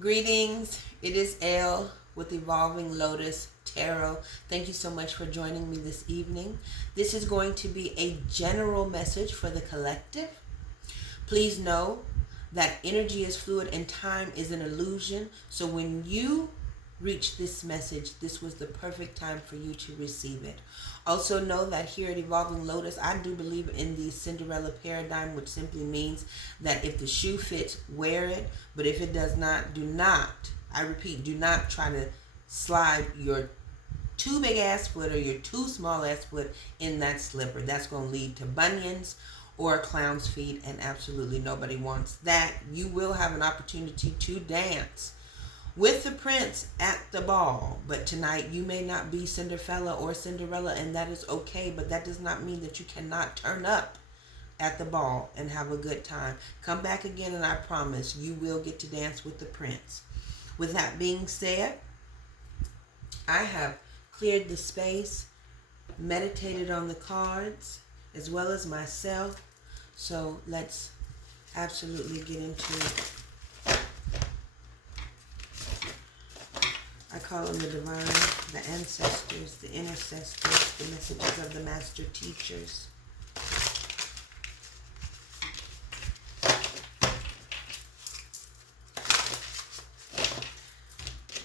Greetings, it is Elle with Evolving Lotus Tarot. Thank you so much for joining me this evening. This is going to be a general message for the collective. Please know that energy is fluid and time is an illusion. So when you reach this message, this was the perfect time for you to receive it. Also know that here at Evolving Lotus, I do believe in the Cinderella paradigm, which simply means that if the shoe fits, wear it. But if it does not, do not, I repeat, do not try to slide your too big ass foot or your too small ass foot in that slipper. That's going to lead to bunions or clown's feet, and absolutely nobody wants that. You will have an opportunity to dance with the prince at the ball, but tonight you may not be Cinderella or Cinderella, and that is okay. But that does not mean that you cannot turn up at the ball and have a good time. Come back again, and I promise you will get to dance with the prince. With that being said, I have cleared the space, meditated on the cards, as well as myself. So let's absolutely get into it. I call them the divine, the ancestors, the intercessors, the messages of the master teachers.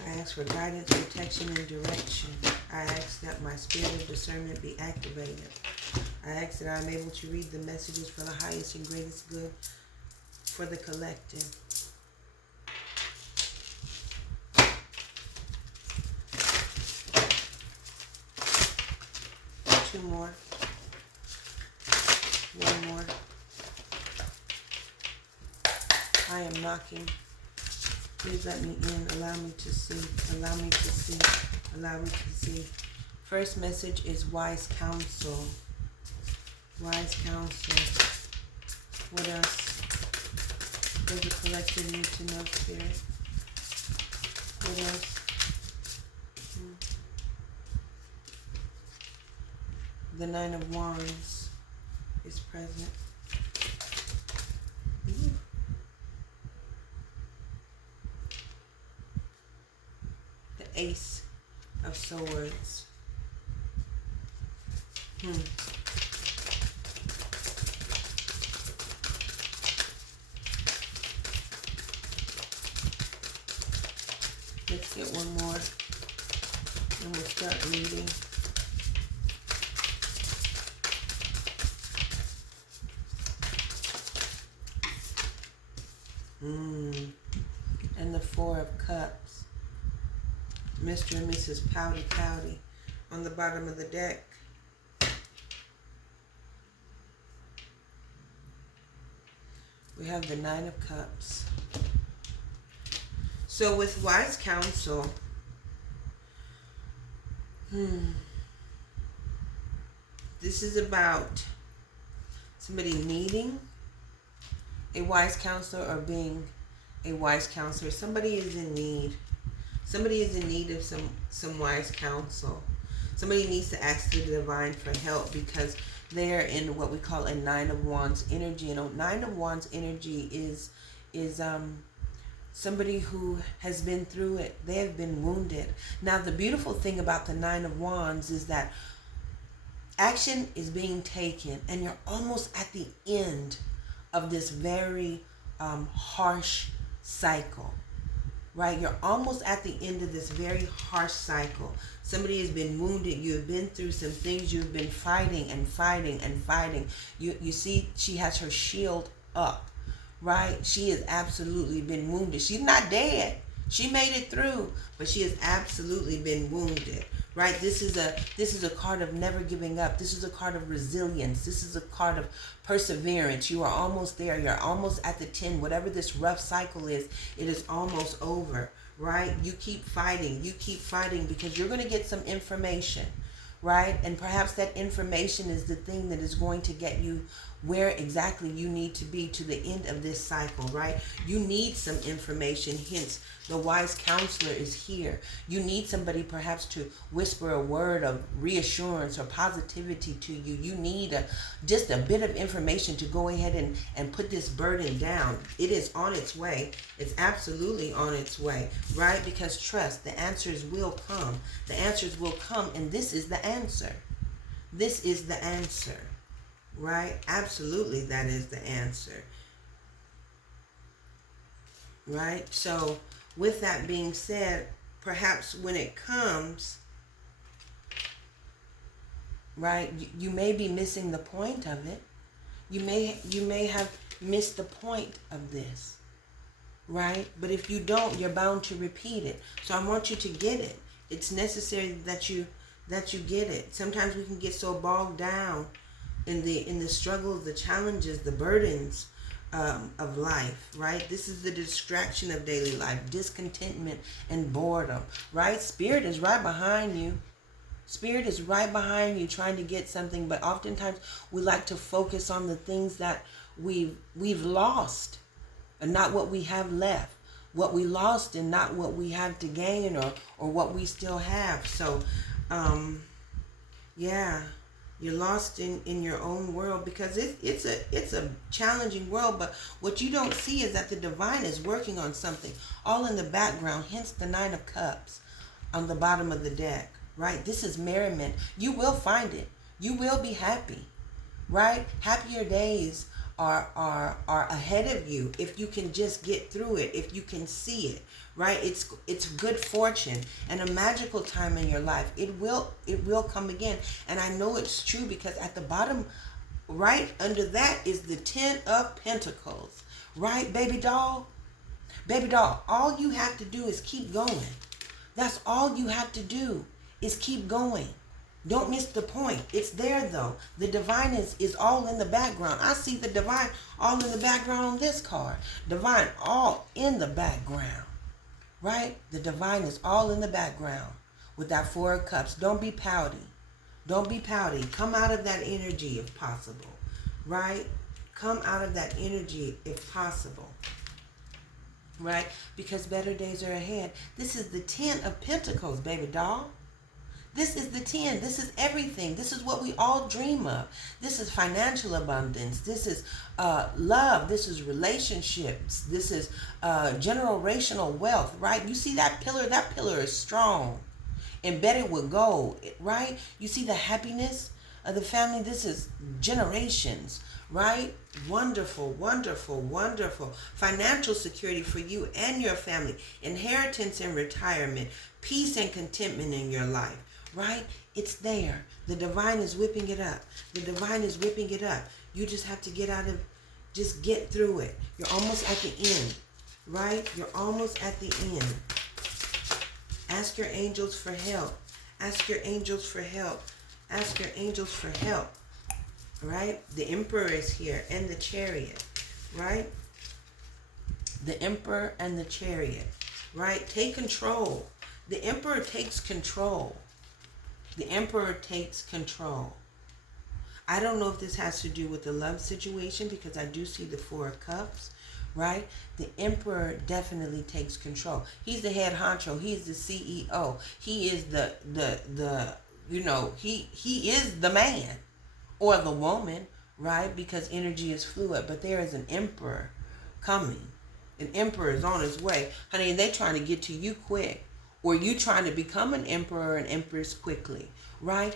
I ask for guidance, protection, and direction. I ask that my spirit of discernment be activated. I ask that I am able to read the messages for the highest and greatest good for the collective. Two more. One more. I am knocking. Please let me in. Allow me to see. Allow me to see. Allow me to see. First message is wise counsel. Wise counsel. What else does the collective need to know, Spirit? What else? The Nine of Wands is present. Ooh. The Ace of Swords. Let's get one more and we'll start reading. And the Four of Cups. Mr. and Mrs. Pouty Pouty on the bottom of the deck. We have the Nine of Cups. So with wise counsel, this is about somebody needing a wise counselor or being a wise counselor. Somebody is in need. Somebody is in need of some wise counsel. Somebody needs to ask the divine for help because they're in what we call a Nine of Wands energy. And a Nine of Wands energy is somebody who has been through it. They have been wounded. Now, the beautiful thing about the Nine of Wands is that action is being taken, and you're almost at the end of this very harsh cycle, right? You're almost at the end of this very harsh cycle. Somebody has been wounded. You have been through some things. You've been fighting and fighting and fighting. You see, she has her shield up, right? She has absolutely been wounded. She's not dead. She made it through, but she has absolutely been wounded, right? This is a card of never giving up. This is a card of resilience. This is a card of perseverance. You are almost there. You're almost at the 10. Whatever this rough cycle is, it is almost over, right? You keep fighting. You keep fighting because you're going to get some information, right? And perhaps that information is the thing that is going to get you where exactly you need to be to the end of this cycle, right? You need some information, hence the wise counselor is here. You need somebody perhaps to whisper a word of reassurance or positivity to you. You need just a bit of information to go ahead and put this burden down. It is on its way. It's absolutely on its way, right? Because trust, the answers will come. The answers will come, and this is the answer. This is the answer. Right? Absolutely, that is the answer. Right? So, with that being said, perhaps when it comes, right, you may be missing the point of it. You may have missed the point of this. Right? But if you don't, you're bound to repeat it. So I want you to get it. It's necessary that you get it. Sometimes we can get so bogged down in the struggles, the challenges, the burdens of life, right? This is the distraction of daily life, discontentment and boredom, right? Spirit is right behind you. Spirit is right behind you trying to get something, but oftentimes we like to focus on the things that we've lost and not what we have left. What we lost and not what we have to gain or what we still have. So, yeah. You're lost in your own world because it's a challenging world, but what you don't see is that the divine is working on something all in the background, hence the 9 of Cups on the bottom of the deck, right? This is merriment. You will find it. You will be happy, right? Happier days are ahead of you if you can just get through it, if you can see it, right? It's good fortune and a magical time in your life. It will come again. And I know it's true because at the bottom right under that is the 10 of Pentacles, right? Baby doll, all you have to do is keep going. That's all you have to do is keep going. Don't miss the point. It's there though. The divine is all in the background. I see the divine all in the background on this card. Divine all in the background. Right? The divine is all in the background with that 4 of Cups. Don't be pouty. Don't be pouty. Come out of that energy if possible. Right? Come out of that energy if possible. Right? Because better days are ahead. This is the 10 of Pentacles, baby doll. This is the 10. This is everything. This is what we all dream of. This is financial abundance. This is love. This is relationships. This is generational wealth, right? You see that pillar? That pillar is strong, embedded with gold, right? You see the happiness of the family? This is generations, right? Wonderful, wonderful, wonderful. Financial security for you and your family. Inheritance and retirement. Peace and contentment in your life. Right? It's there. The divine is whipping it up. The divine is whipping it up. You just have to just get through it. You're almost at the end. Right? You're almost at the end. Ask your angels for help. Ask your angels for help. Ask your angels for help. Right? The Emperor is here and the Chariot. Right? The Emperor and the Chariot. Right? Take control. The Emperor takes control. The Emperor takes control. I don't know if this has to do with the love situation because I do see the 4 of Cups, right? The Emperor definitely takes control. He's the head honcho. He's the CEO. He is he is the man or the woman, right? Because energy is fluid. But there is an Emperor coming. An Emperor is on his way. Honey, and they're trying to get to you quick. Or you trying to become an emperor and empress quickly, right?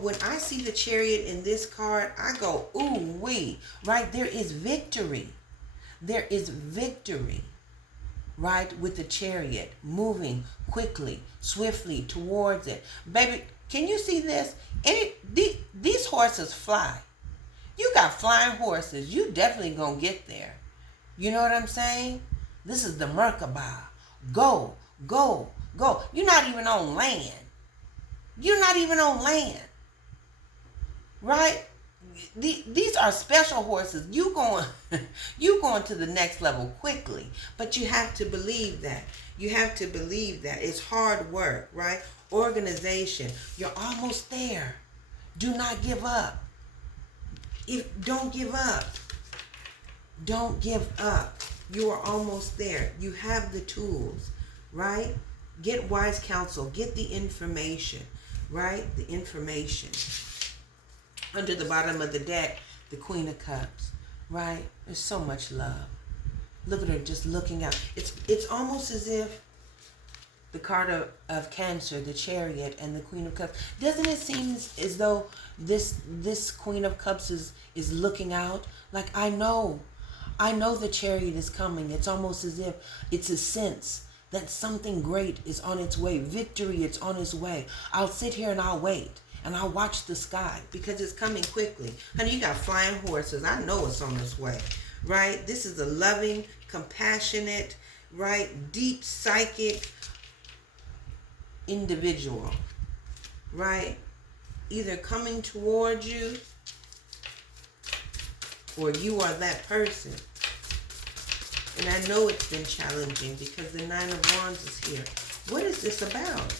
When I see the Chariot in this card, I go, ooh wee, right? There is victory. There is victory, right? With the Chariot moving quickly, swiftly towards it. Baby, can you see this? These horses fly. You got flying horses. You definitely gonna get there. You know what I'm saying? This is the Merkaba. Go, go, go. You're not even on land. You're not even on land. Right? These are special horses. You going to the next level quickly. But you have to believe that. You have to believe that. It's hard work, right? Organization. You're almost there. Do not give up. Don't give up. Don't give up. You are almost there. You have the tools, right? Get wise counsel. Get the information, right? The information. Under the bottom of the deck, the Queen of Cups, right? There's so much love. Look at her just looking out. It's almost as if the card of Cancer, the Chariot, and the Queen of Cups. Doesn't it seem as though this Queen of Cups is looking out? Like, I know the Chariot is coming. It's almost as if it's a sense that something great is on its way. Victory, it's on its way. I'll sit here and I'll wait. And I'll watch the sky because it's coming quickly. Honey, you got flying horses. I know it's on its way, right? This is a loving, compassionate, right, deep psychic individual, right? Either coming towards you or you are that person. And I know it's been challenging because the Nine of Wands is here. What is this about?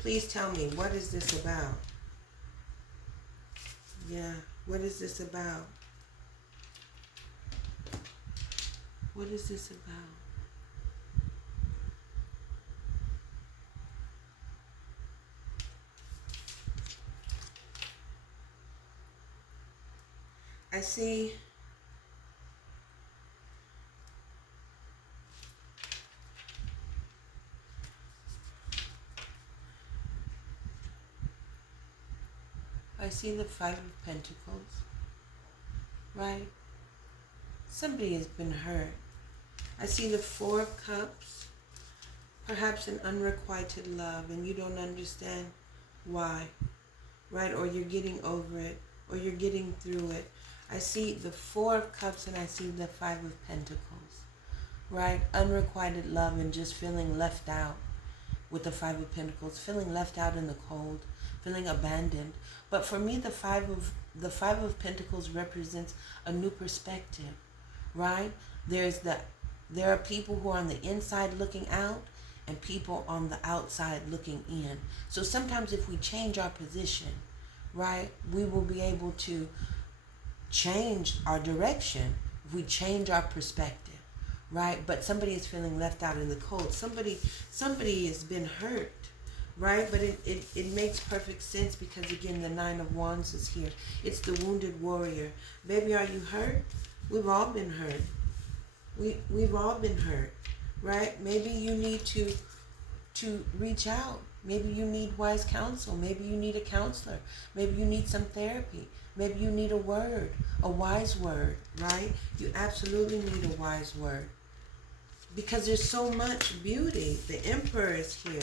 Please tell me, what is this about? Yeah, what is this about? What is this about? I see the Five of Pentacles, right? Somebody has been hurt. I see the Four of Cups, perhaps an unrequited love, and you don't understand why, right? Or you're getting over it, or you're getting through it. I see the Four of Cups and I see the Five of Pentacles, right? Unrequited love and just feeling left out with the Five of Pentacles, feeling left out in the cold, feeling abandoned. But for me, the Five of Pentacles represents a new perspective, right? There are people who are on the inside looking out and people on the outside looking in. So sometimes if we change our position, right, we will be able to change our direction if we change our perspective, right? But somebody is feeling left out in the cold. Somebody has been hurt, right? But it makes perfect sense because, again, the Nine of Wands is here. It's the wounded warrior. Baby, are you hurt? We've all been hurt. We've all been hurt, right? Maybe you need to reach out. Maybe you need wise counsel. Maybe you need a counselor. Maybe you need some therapy. Maybe you need a word, a wise word, right? You absolutely need a wise word because there's so much beauty. The Emperor is here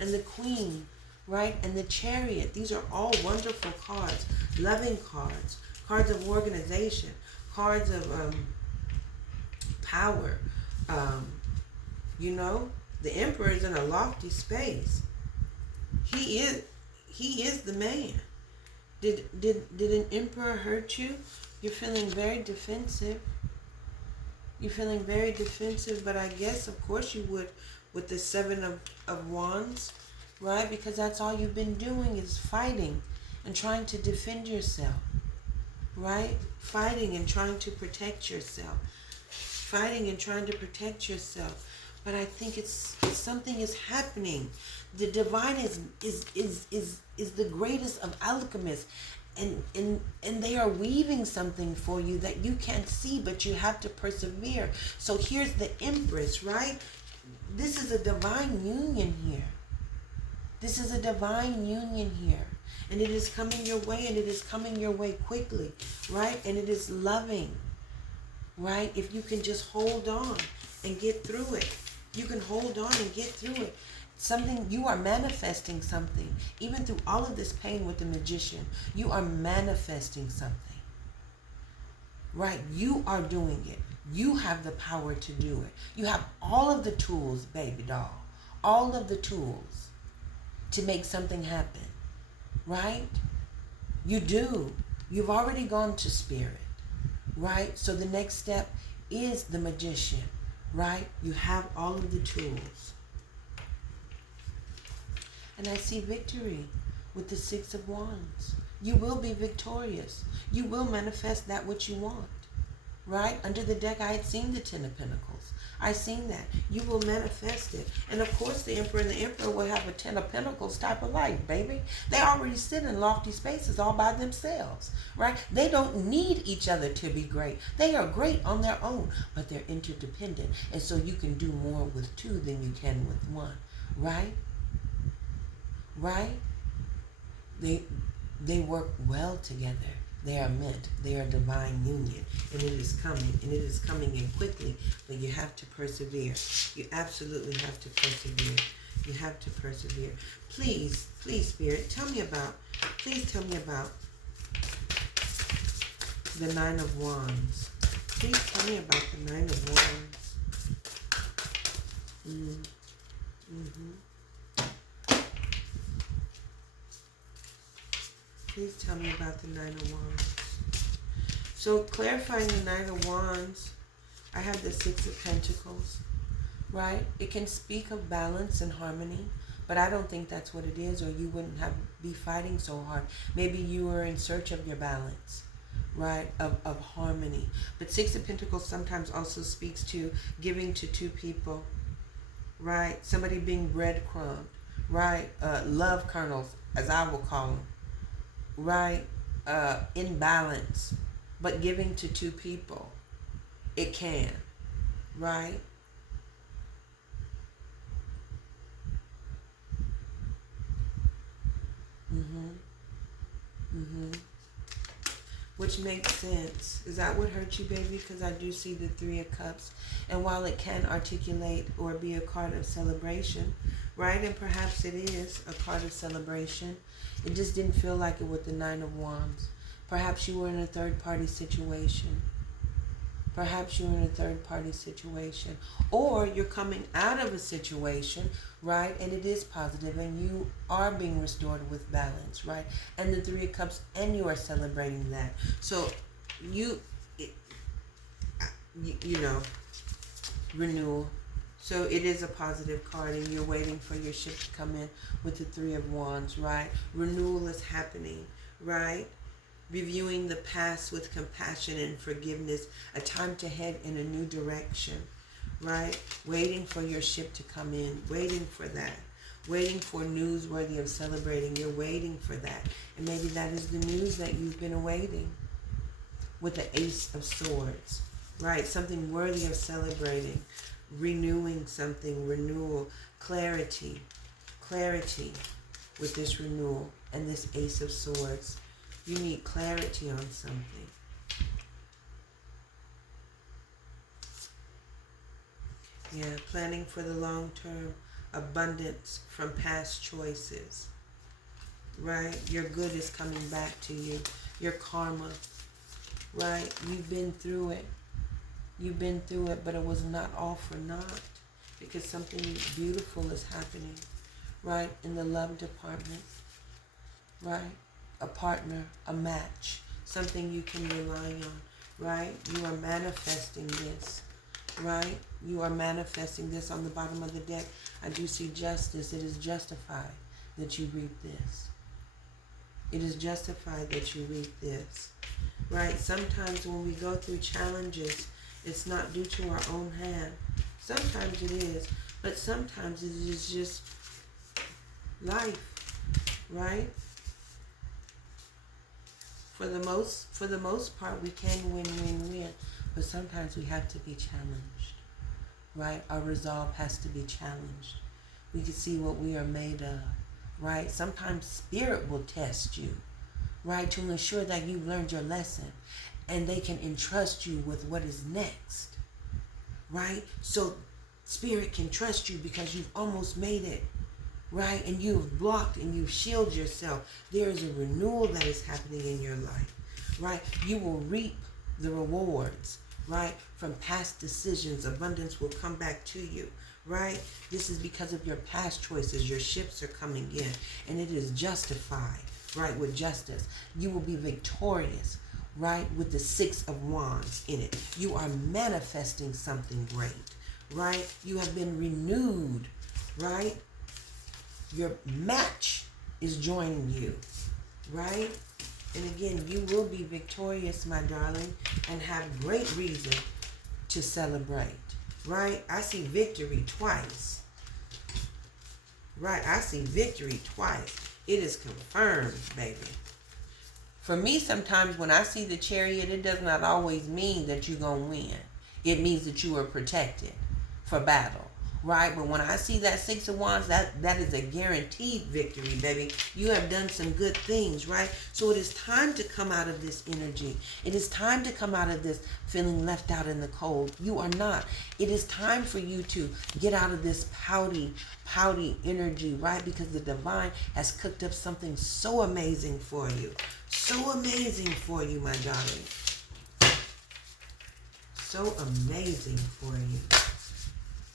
and the Queen, right? And the Chariot. These are all wonderful cards, loving cards, cards of organization, cards of power. The Emperor is in a lofty space. He is the man. Did an emperor hurt you? You're feeling very defensive. You're feeling very defensive, but I guess, of course, you would with the Seven of Wands, right? Because that's all you've been doing is fighting and trying to defend yourself, right? Fighting and trying to protect yourself. Fighting and trying to protect yourself. But I think it's something is happening. The divine is the greatest of alchemists, and they are weaving something for you that you can't see, but you have to persevere. So here's the Empress, right? This is a divine union here. This is a divine union here. And it is coming your way, and it is coming your way quickly, right? And it is loving, right? If you can just hold on and get through it. You can hold on and get through it. You are manifesting something. Even through all of this pain with the Magician, you are manifesting something. Right? You are doing it. You have the power to do it. You have all of the tools, baby doll. All of the tools to make something happen. Right? You do. You've already gone to Spirit. Right? So the next step is the Magician. Right? You have all of the tools. And I see victory with the Six of Wands. You will be victorious. You will manifest that which you want. Right? Under the deck, I had seen the Ten of Pentacles. I seen that. You will manifest it. And of course, the Emperor and the Emperor will have a Ten of Pentacles type of life, baby. They already sit in lofty spaces all by themselves, right? They don't need each other to be great. They are great on their own, but they're interdependent. And so you can do more with two than you can with one, right? Right? They work well together. They are meant. They are divine union. And it is coming. And it is coming in quickly. But you have to persevere. You absolutely have to persevere. You have to persevere. Please, Spirit, please tell me about the Nine of Wands. Please tell me about the Nine of Wands. Please tell me about the Nine of Wands. So clarifying the Nine of Wands, I have the Six of Pentacles, right? It can speak of balance and harmony, but I don't think that's what it is, or you wouldn't be fighting so hard. Maybe you are in search of your balance, right? Of harmony. But Six of Pentacles sometimes also speaks to giving to two people, right? Somebody being breadcrumbed, right? Love kernels, as I will call them. Right? In balance, but giving to two people. It can. Right? Which makes sense. Is that what hurt you, baby? Because I do see the Three of Cups. And while it can articulate or be a card of celebration, right? And perhaps it is a card of celebration. It just didn't feel like it with the Nine of Wands. Perhaps you were in a third-party situation. Perhaps you're in a third-party situation. Or you're coming out of a situation, right? And it is positive, and you are being restored with balance, right? And the Three of Cups, and you are celebrating that. So you know, renewal. So it is a positive card, and you're waiting for your ship to come in with the Three of Wands, right? Renewal is happening, right? Reviewing the past with compassion and forgiveness, a time to head in a new direction, right? Waiting for your ship to come in, waiting for that. Waiting for news worthy of celebrating. You're waiting for that. And maybe that is the news that you've been awaiting with the Ace of Swords, right? Something worthy of celebrating. Renewing something, renewal, clarity with this renewal and this Ace of Swords. You need clarity on something. Yeah, planning for the long term, abundance from past choices, right? Your good is coming back to you. Your karma, right? You've been through it. You've been through it, but it was not all for naught, because something beautiful is happening, right? In the love department, right? A partner, a match, something you can rely on, right? You are manifesting this, right? You are manifesting this. On the bottom of the deck, I do see justice. It is justified that you reap this. It is justified that you reap this, right? Sometimes when we go through challenges, it's not due to our own hand. Sometimes it is, but sometimes it is just life, right? For the most part, we can win, but sometimes we have to be challenged, right? Our resolve has to be challenged. We can see what we are made of, right? Sometimes spirit will test you, right, to ensure that you've learned your lesson, and they can entrust you with what is next, right? So spirit can trust you because you've almost made it, right? And you've blocked and you've shielded yourself. There is a renewal that is happening in your life, right? You will reap the rewards, right? From past decisions. Abundance will come back to you, right? This is because of your past choices. Your ships are coming in, and it is justified, right? With justice. You will be victorious, right? With the Six of Wands in it. You are manifesting something great, right? You have been renewed, right? Your match is joining you, right? And again, you will be victorious, my darling, and have great reason to celebrate. Right? I see victory twice. Right? I see victory twice. It is confirmed, baby. For me, sometimes when I see the Chariot, it does not always mean that you're going to win. It means that you are protected for battle. Right? But when I see that Six of Wands, that is a guaranteed victory, baby. You have done some good things, right? So it is time to come out of this energy. It is time to come out of this feeling left out in the cold. You are not. It is time for you to get out of this pouty energy, right? Because the divine has cooked up something so amazing for you. So amazing for you, my darling. So amazing for you.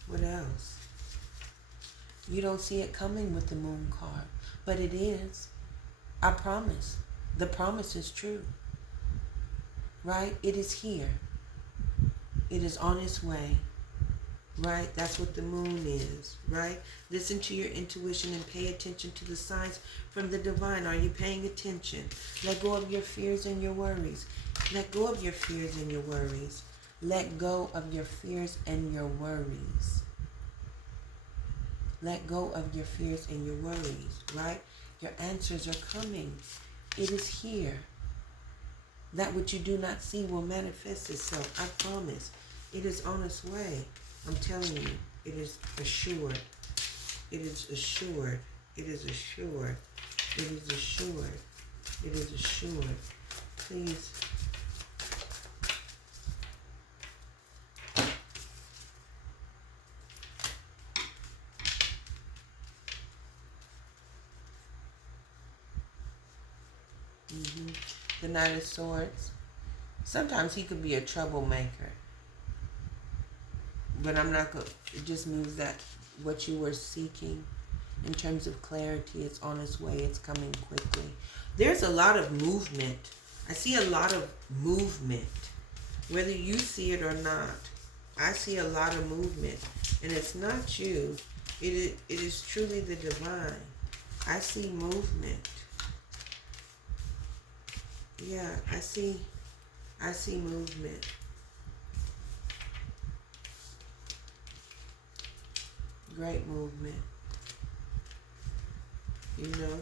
What else? You don't see it coming with the Moon card, but it is. I promise. The promise is true. Right? It is here. It is on its way. Right? That's what the Moon is. Right? Listen to your intuition and pay attention to the signs from the divine. Are you paying attention? Let go of your fears and your worries. Let go of your fears and your worries. Let go of your fears and your worries. Let go of your fears and your worries, right? Your answers are coming. It is here. That which you do not see will manifest itself. I promise. It is on its way. I'm telling you, it is assured. It is assured. It is assured. It is assured. It is assured. Please. The Knight of Swords. Sometimes he could be a troublemaker. But I'm not going to, it just means that what you were seeking in terms of clarity, it's on its way. It's coming quickly. There's a lot of movement. I see a lot of movement. Whether you see it or not, I see a lot of movement. And it's not you. It is truly the divine. I see movement. Yeah, I see movement. Great movement. You know,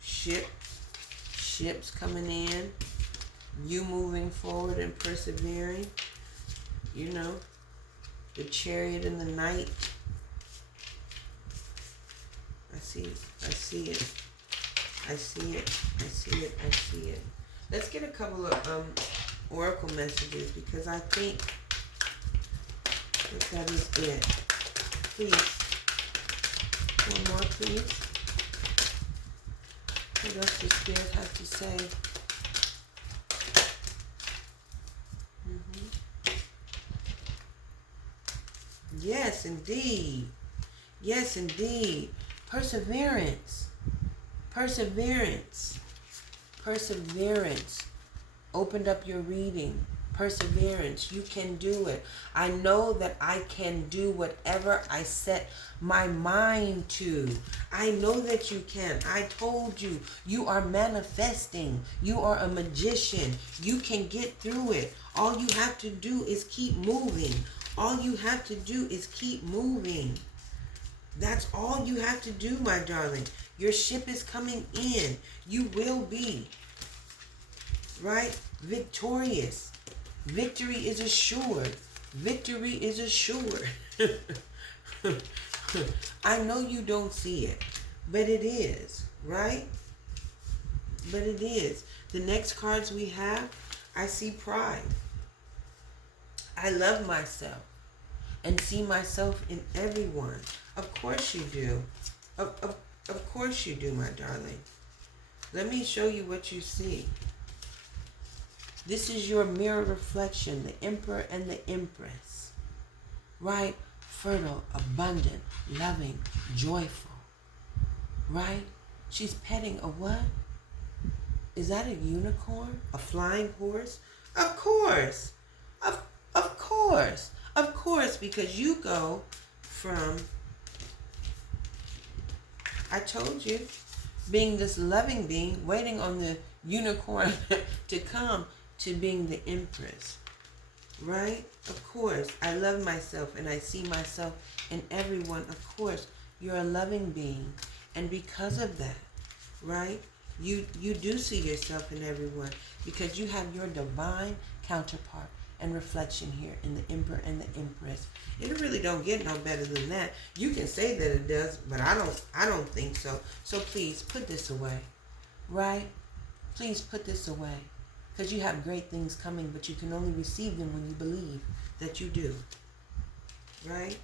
ships coming in, you moving forward and persevering. You know, the Chariot and the Knight. I see it. I see it. I see it. Let's get a couple of oracle messages because I think that is it. Please. One more, please. What else the Spirit has to say? Yes, indeed. Yes, indeed. Perseverance. Perseverance. Perseverance. Opened up your reading. Perseverance. You can do it. I know that I can do whatever I set my mind to. I know that you can. I told you. You are manifesting. You are a magician. You can get through it. All you have to do is keep moving. All you have to do is keep moving. That's all you have to do, my darling. Your ship is coming in. You will be, right? Victorious. Victory is assured. Victory is assured. I know you don't see it, but it is, right? But it is. The next cards we have, I see pride. I love myself and see myself in everyone. Of course you do. Of course you do, my darling. Let me show you what you see. This is your mirror reflection, the Emperor and the Empress. Right? Fertile, abundant, loving, joyful. Right? She's petting a what? Is that a unicorn? A flying horse? Of course. Of course. Of course, because you go from, I told you, being this loving being, waiting on the unicorn to come to being the empress, right? Of course, I love myself and I see myself in everyone. Of course, you're a loving being. And because of that, right, you do see yourself in everyone because you have your divine counterpart and reflection here in the emperor and the empress. It really don't get no better than that. You can say that it does, but I don't think so. So please put this away, right? Please put this away. Because you have great things coming, but you can only receive them when you believe that you do. Right?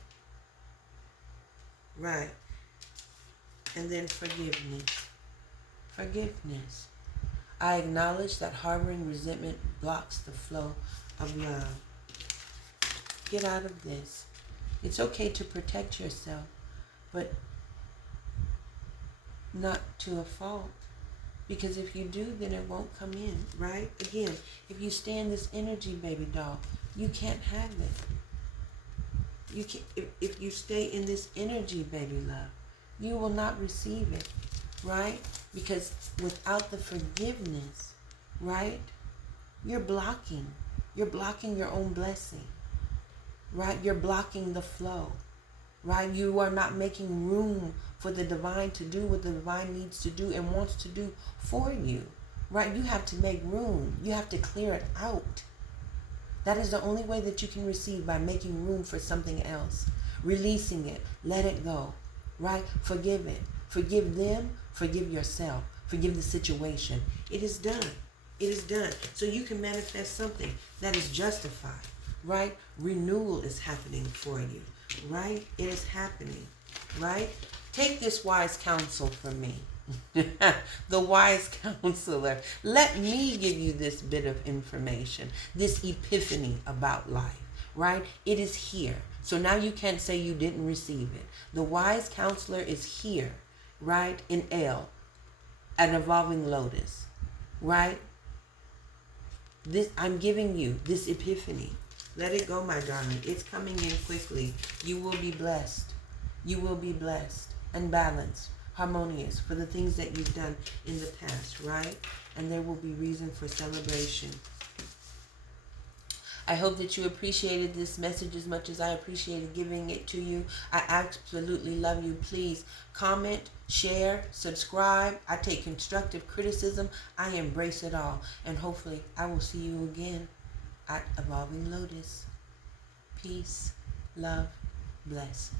Right. And then forgiveness. Forgiveness. I acknowledge that harboring resentment blocks the flow of love. Get out of this. It's okay to protect yourself, but not to a fault. Because if you do, then it won't come in, right? Again, if you stay in this energy, baby doll, you can't have it. You can, if you stay in this energy, baby love, you will not receive it, right? Because without the forgiveness, right, you're blocking your own blessing, right? You're blocking the flow, right? You are not making room for the divine to do what the divine needs to do and wants to do for you, right? You have to make room. You have to clear it out. That is the only way that you can receive, by making room for something else, releasing it, let it go, right? Forgive it. Forgive them. Forgive yourself. Forgive the situation. It is done. It is done. So you can manifest something that is justified, right? Renewal is happening for you, right? It is happening, right? Take this wise counsel from me, the wise counselor. Let me give you this bit of information, this epiphany about life, right? It is here. So now you can't say you didn't receive it. The wise counselor is here, right? In L, an evolving lotus, right? This, I'm giving you this epiphany. Let it go, my darling. It's coming in quickly. You will be blessed. You will be blessed and balanced, harmonious for the things that you've done in the past, right? And there will be reason for celebration. I hope that you appreciated this message as much as I appreciated giving it to you. I absolutely love you. Please comment, share, subscribe. I take constructive criticism. I embrace it all. And hopefully I will see you again at Evolving Lotus. Peace, love, bless.